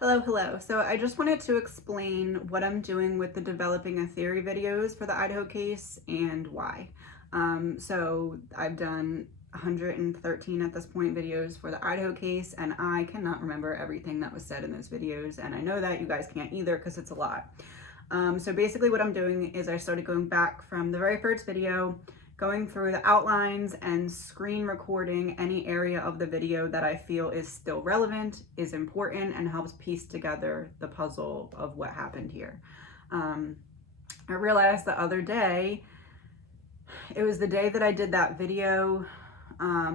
Hello. So I just wanted to explain what I'm doing with the developing a theory videos for the Idaho case and why. So I've done 113 at this point videos for the Idaho case, and I cannot remember everything that was said in those videos, and I know that you guys can't either because it's a lot. So basically what I'm doing is I started going back from the very first video, going through the outlines and screen recording any area of the video that I feel is still relevant, is important, and helps piece together the puzzle of what happened here. I realized the other day, it was the day that I did that video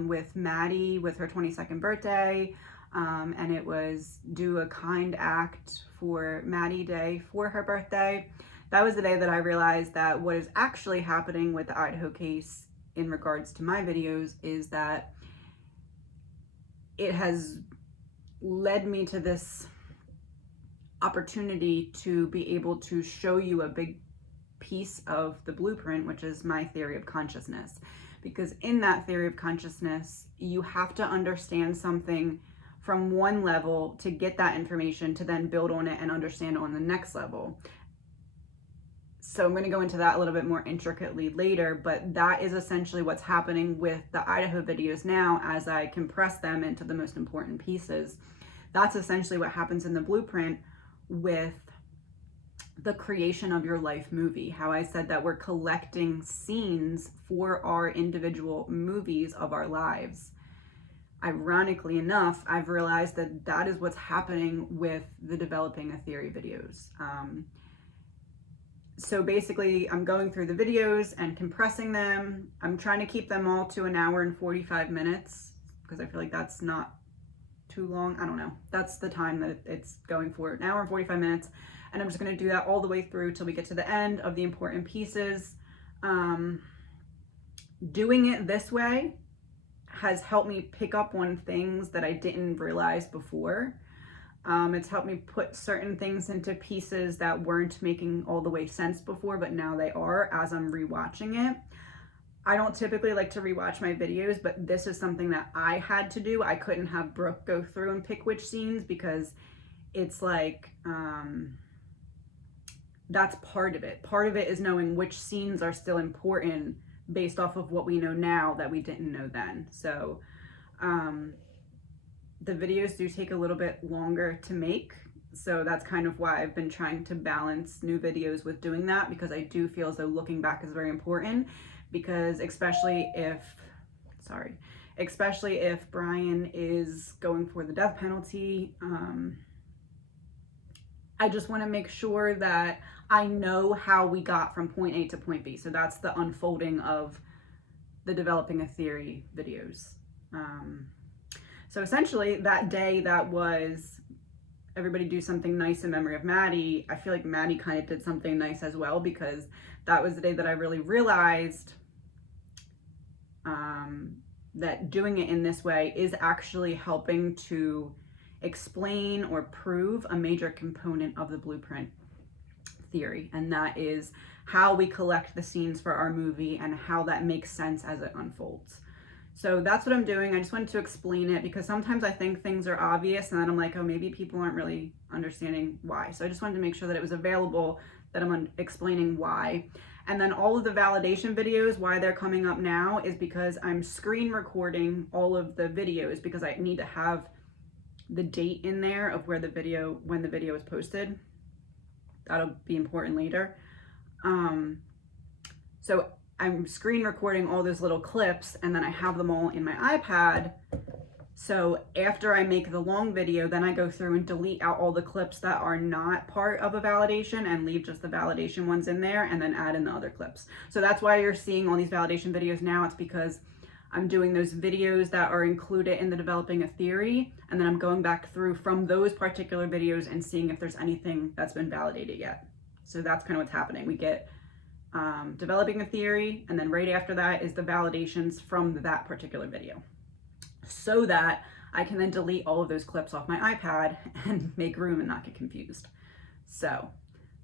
with Maddie with her 22nd birthday, and it was do a kind act for Maddie Day for her birthday. That was the day that I realized that what is actually happening with the Idaho case in regards to my videos is that it has led me to this opportunity to be able to show you a big piece of the blueprint, which is my theory of consciousness. Because in that theory of consciousness, you have to understand something from one level to get that information to then build on it and understand on the next level. So I'm going to go into that a little bit more intricately later, but that is essentially what's happening with the Idaho videos now as I compress them into the most important pieces. That's essentially what happens in the blueprint with the creation of your life movie. How I said that we're collecting scenes for our individual movies of our lives. Ironically enough, I've realized that that is what's happening with the developing a theory videos. So basically I'm going through the videos and compressing them. I'm trying to keep them all to 1 hour and 45 minutes because I feel like that's not too long. I don't know. That's the time that it's going for, 1 hour and 45 minutes. And I'm just going to do that all the way through till we get to the end of the important pieces. Doing it this way has helped me pick up on things that I didn't realize before. It's helped me put certain things into pieces that weren't making all the way sense before, but now they are as I'm rewatching it. I don't typically like to rewatch my videos, but this is something that I had to do. I couldn't have Brooke go through and pick which scenes because it's like, that's part of it. Part of it is knowing which scenes are still important based off of what we know now that we didn't know then. So, the videos do take a little bit longer to make. So that's kind of why I've been trying to balance new videos with doing that, because I do feel as though looking back is very important, because especially if Brian is going for the death penalty, I just want to make sure that I know how we got from point A to point B. So that's the unfolding of the developing a theory videos. So essentially that day that was everybody do something nice in memory of Maddie, I feel like Maddie kind of did something nice as well, because that was the day that I really realized that doing it in this way is actually helping to explain or prove a major component of the blueprint theory, and that is how we collect the scenes for our movie and how that makes sense as it unfolds. So that's what I'm doing. I just wanted to explain it because sometimes I think things are obvious and then I'm like, oh, maybe people aren't really understanding why. So I just wanted to make sure that it was available, that I'm explaining why. And then all of the validation videos, why they're coming up now is because I'm screen recording all of the videos because I need to have the date in there of where the video, when the video is posted. That'll be important later. So I'm screen recording all those little clips and then I have them all in my iPad. So after I make the long video, then I go through and delete out all the clips that are not part of a validation and leave just the validation ones in there and then add in the other clips. So that's why you're seeing all these validation videos now. It's because I'm doing those videos that are included in the developing a theory, and then I'm going back through from those particular videos and seeing if there's anything that's been validated yet. So that's kind of what's happening. We get developing a theory, and then right after that is the validations from that particular video, so that I can then delete all of those clips off my iPad and make room and not get confused. So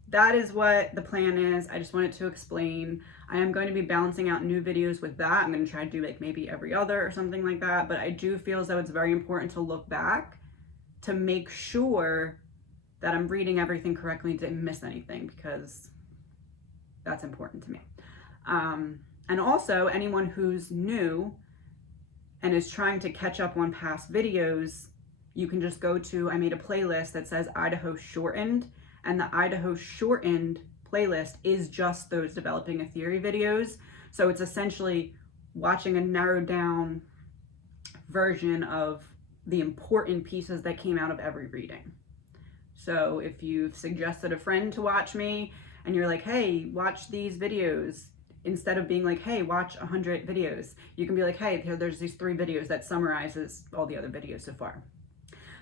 that is what the plan is. I just wanted to explain. I am going to be balancing out new videos with that. I'm going to try to do like maybe every other or something like that, but I do feel as though it's very important to look back to make sure that I'm reading everything correctly, didn't miss anything, because that's important to me. And also anyone who's new and is trying to catch up on past videos, you can just go to, I made a playlist that says Idaho Shortened, and the Idaho Shortened playlist is just those developing a theory videos. So it's essentially watching a narrowed down version of the important pieces that came out of every reading. So if you've suggested a friend to watch me and you're like, hey, watch these videos, instead of being like, hey, watch 100 videos, you can be like, hey, there's these 3 videos that summarizes all the other videos so far.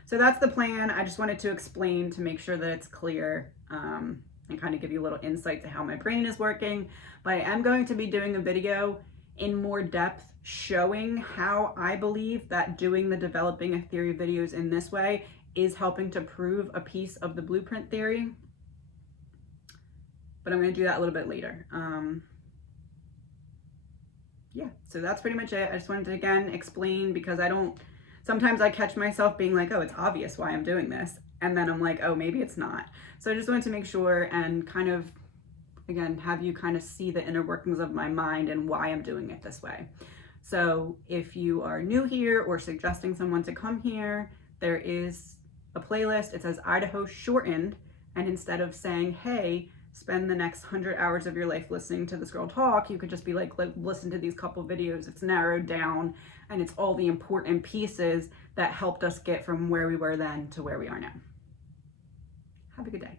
So that's the plan. I just wanted to explain to make sure that it's clear, and kind of give you a little insight to how my brain is working. But I am going to be doing a video in more depth showing how I believe that doing the developing a theory videos in this way is helping to prove a piece of the blueprint theory. But I'm going to do that a little bit later. Yeah, so that's pretty much it. I just wanted to, again, explain, because sometimes I catch myself being like, oh, it's obvious why I'm doing this. And then I'm like, oh, maybe it's not. So I just wanted to make sure and kind of, again, have you kind of see the inner workings of my mind and why I'm doing it this way. So if you are new here or suggesting someone to come here, there is a playlist. It says Idaho Shortened. And instead of saying, hey, spend the next 100 hours of your life listening to this girl talk, you could just be like, listen to these couple videos. It's narrowed down and it's all the important pieces that helped us get from where we were then to where we are now. Have a good day.